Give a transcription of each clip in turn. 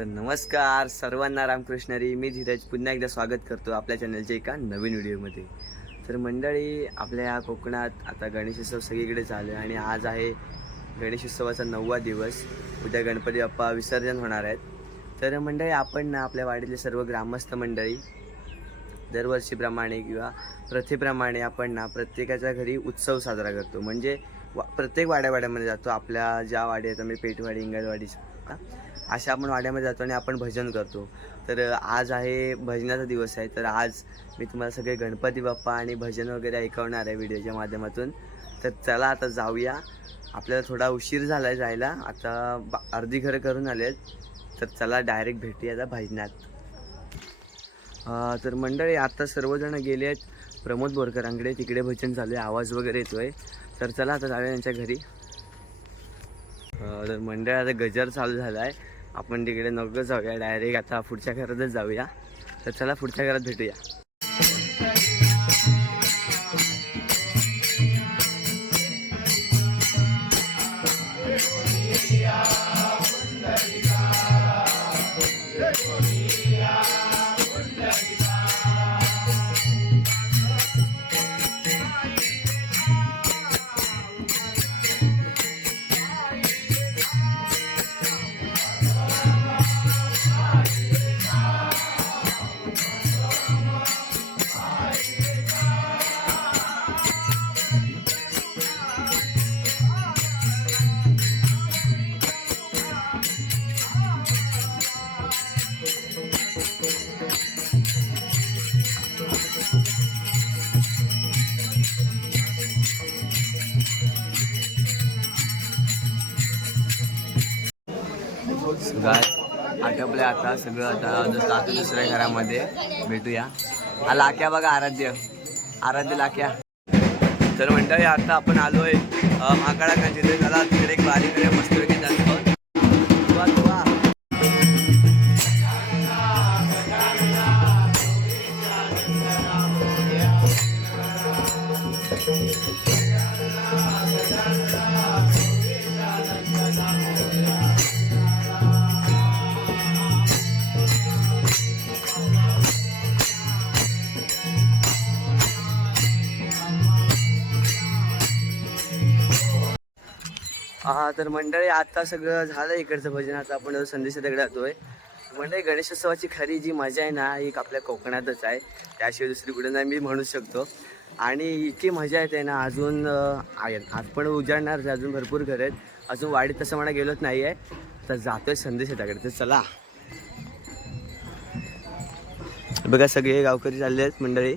तर नमस्कार सर्वांना रामकृष्णरी मी धीरज पुन्हा एकदा स्वागत करतो आपल्या चॅनलच्या एका नवीन व्हिडिओमध्ये. तर मंडळी आपल्या या कोकणात आता गणेशोत्सव सगळीकडे चालू आहे आणि आज आहे गणेशोत्सवाचा नववा दिवस. उद्या गणपती बाप्पा विसर्जन होणार आहेत. तर मंडळी आपण ना आपल्या वाडीतले सर्व ग्रामस्थ मंडळी दरवर्षीप्रमाणे किंवा प्रथेप्रमाणे आपण ना प्रत्येकाच्या घरी उत्सव साजरा करतो. म्हणजे वा प्रत्येक वाड्यावाड्यामध्ये जातो. आपल्या ज्या वाडी आहेत म्हणजे पेटवाडी इंगळवाडी अशा आपण वाड्यामध्ये जातो आणि आपण भजन करतो. तर आज आहे भजनाचा दिवस आहे. तर आज मी तुम्हाला सगळे गणपती बाप्पा आणि भजन वगैरे ऐकवणार आहे व्हिडिओच्या माध्यमातून. तर चला आता जाऊया. आपल्याला थोडा उशीर झाला आहे जायला. आता बा- अर्धी घरं करून आलेत. तर चला डायरेक्ट भेटूया आता भजनात. तर मंडळी आता सर्वजण गेले आहेत. प्रमोद बोरकरांकडे. तिकडे भजन चालू आहे. आवाज वगैरे येतो आहे तर चला आता जाऊया त्यांच्या घरी. तर मंडळ आता गजर चालू झाला आहे आपण तिकडे नको जाऊया. डायरेक्ट आता पुढच्या घरातच जाऊया. तर चला पुढच्या घरात भेटूया. गाय आटोपले आता सगळं आता जातो दुसऱ्या घरामध्ये भेटूया. हा लाक्या बघा आराध्य. आराध्य लाक्या. तर मंडळी आता आपण आलोय महाकाळा तिथे झाला तिकडे एक बारीकडे मस्त तर मंडळी आता सगळं झालं इकडचं भजन. आता आपण संदेश दगड जातोय. मंडळी गणेशोत्सवाची खरी जी मजा आहे ना एक आपल्या कोकणातच आहे. त्याशिवाय दुसरी कुठे नाही मी म्हणू शकतो. आणि इतकी मजा येते ना अजून आहेत आज पण उजाडणार अजून भरपूर घर आहेत. अजून वाडीत तसं म्हणा गेलोच नाही आहे तर जातोय संदेश दगड तर चला. बघा सगळे गावकरी चालले आहेत मंडळी.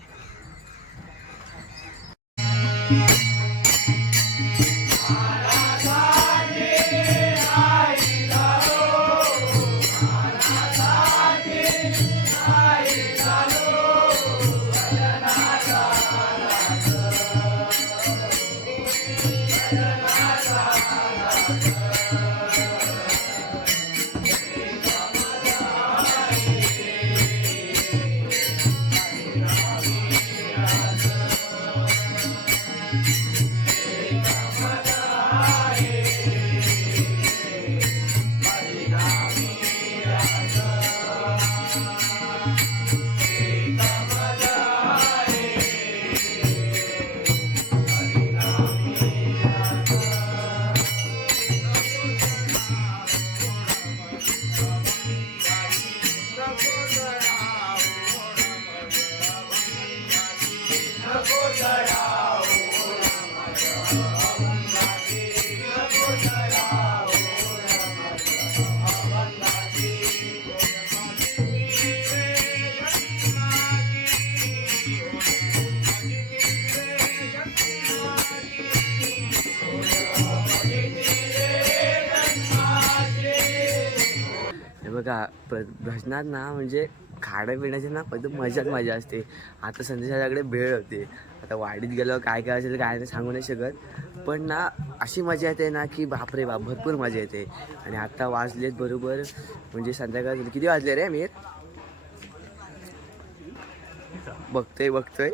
बघा प्र भजनात ना म्हणजे खाड्या पिण्याची ना पण मजाच मजा असते. आता संदेशाकडे भेळ होते. आता वाडीत गेलो काय काय असेल काय नाही सांगू नाही शकत. पण ना अशी मजा येते ना की बापरे बाप भरपूर मजा येते. आणि आता वाजलेत बरोबर म्हणजे संध्याकाळ किती वाजले रे मीर बघतोय बघतोय.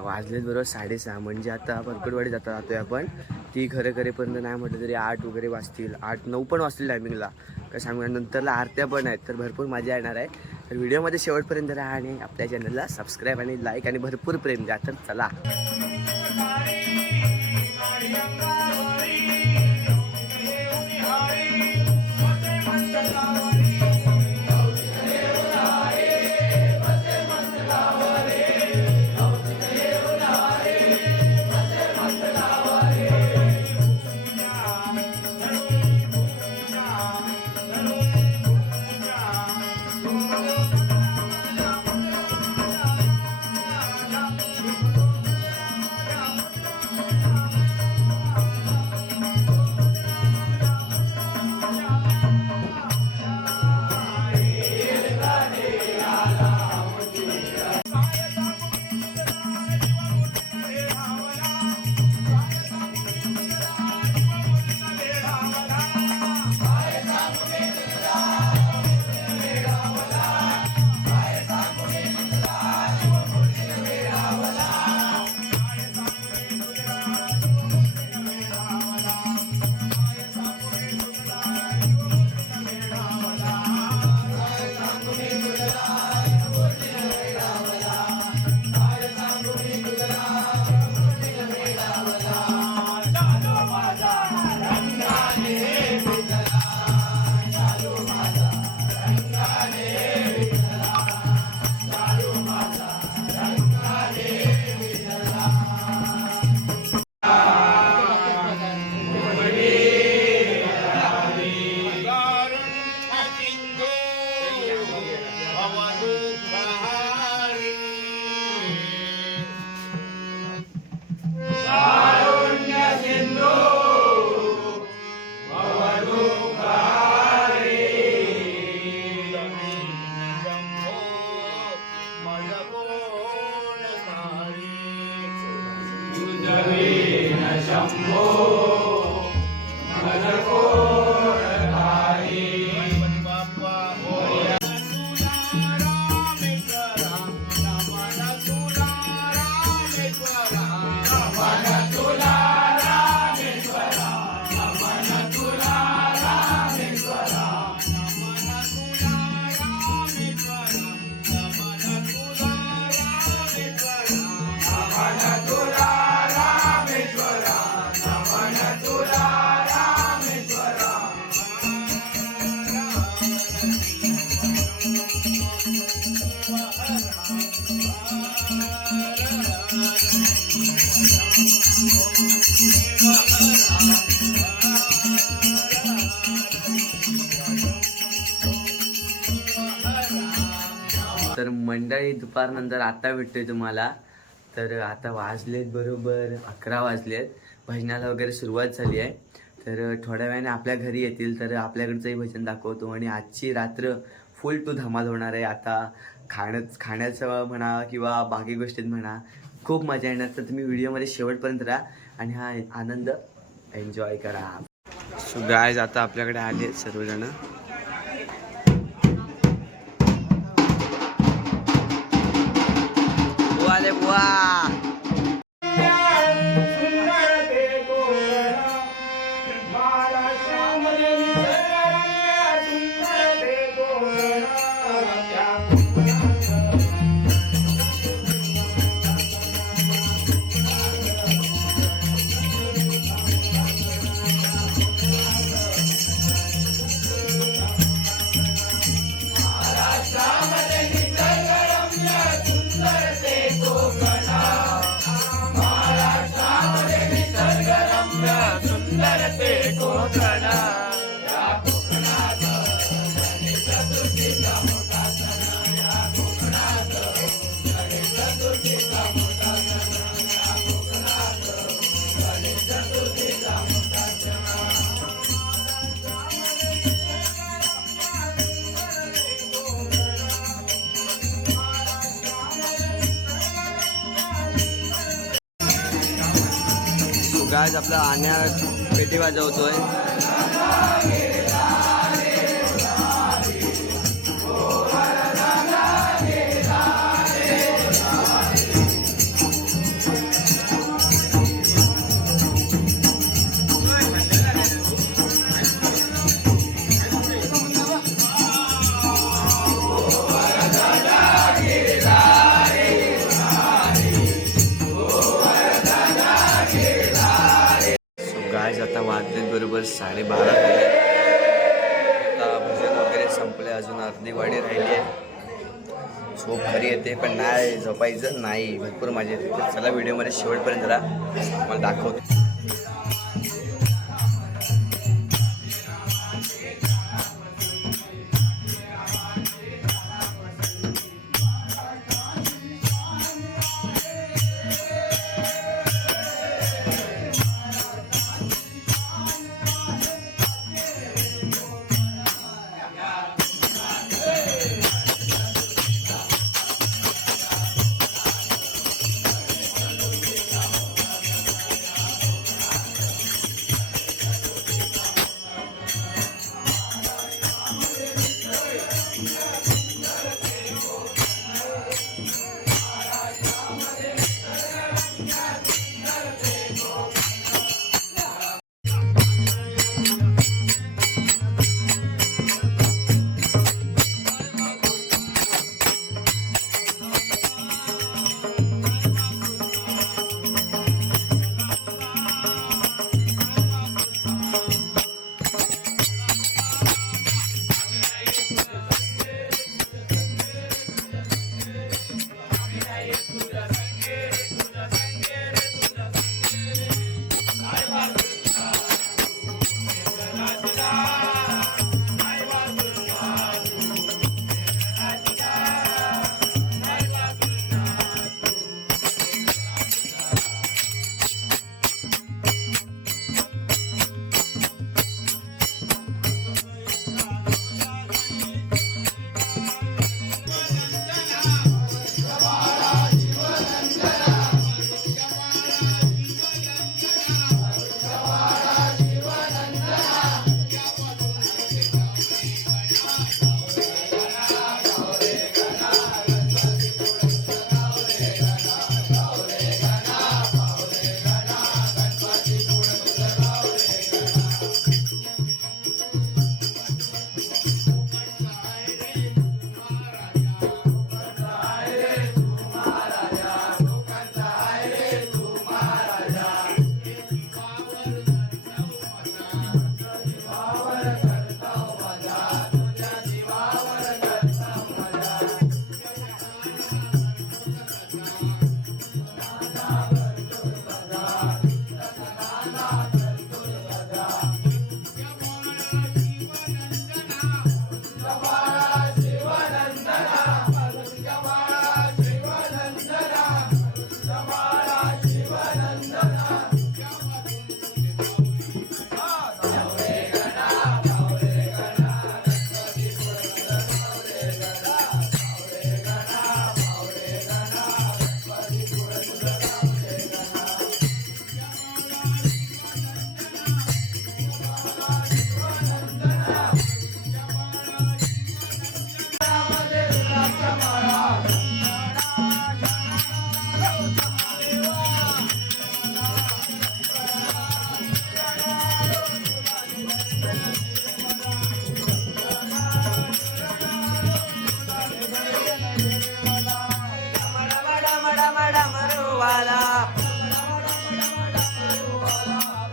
वाजलेच बरोबर साडेसहा. म्हणजे आता परकडवाडी जाता जातोय आपण. ती खरं खरेपर्यंत नाही म्हटलं तरी आठ वगैरे वाजतील. आठ नऊ पण वाजतील टायमिंगला काय सांगू नंतरला आरत्या पण आहेत. तर भरपूर मजा येणार आहे. तर व्हिडिओमध्ये शेवटपर्यंत राहा आणि आपल्या चॅनलला सबस्क्राईब आणि लाईक आणि भरपूर प्रेम द्या. तर चला. तर मंडळी दुपारनंतर आता भेटतोय तुम्हाला. तर आता वाजलेत बरोबर अकरा वाजलेत. भजनाला वगैरे सुरुवात झाली आहे. तर थोड्या वेळाने आपल्या घरी येतील. तर आपल्याकडचंही भजन दाखवतो. आणि आजची रात्र फुल टू धमाल होणार आहे. आता खाण्या खाण्याचं म्हणा किंवा बाकी गोष्टीत म्हणा खूप मजा येणार. तर तुम्ही व्हिडिओमध्ये शेवटपर्यंत राहा आणि हा आनंद एन्जॉय करा. सो गायज आता आपल्याकडे आले आहेत आज आपला आण्या पेटी वाजवतोय. ते पण नाही झोपायचं नाही. भरपूर माझे चला व्हिडिओमध्ये शेवटपर्यंत मला दाखवतो वाला.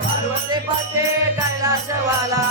पार्वती पाते कैलासवाला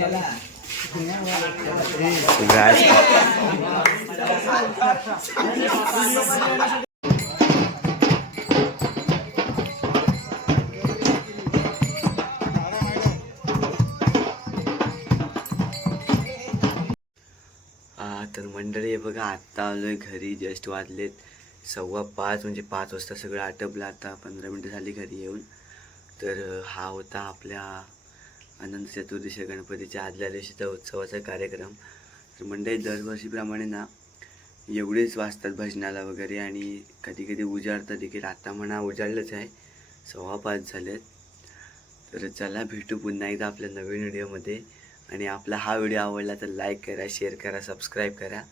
तर मंडळी बघा आत्ता आलोय घरी जस्ट वाजलेत सव्वा पाच म्हणजे पाच वाजता सगळं आटपलं. आता पंधरा मिनटं झाली घरी येऊन. तर हा होता आपल्या अनंत चतुर्दशी गणपतीच्या आदल्या दिवशीचा उत्सवाचा कार्यक्रम. तर मंडळी दरवर्षीप्रमाणे ना एवढेच वाचतात भजनाला वगैरे आणि कधी कधी उजाडतात देखील. आत्ता म्हणा उजाडलंच आहे. सव्वा पाच झालेत. तर चला भेटू पुन्हा एकदा आपल्या नवीन व्हिडिओमध्ये. आणि आपला हा व्हिडिओ आवडला तर लाईक करा शेअर करा सबस्क्राईब करा.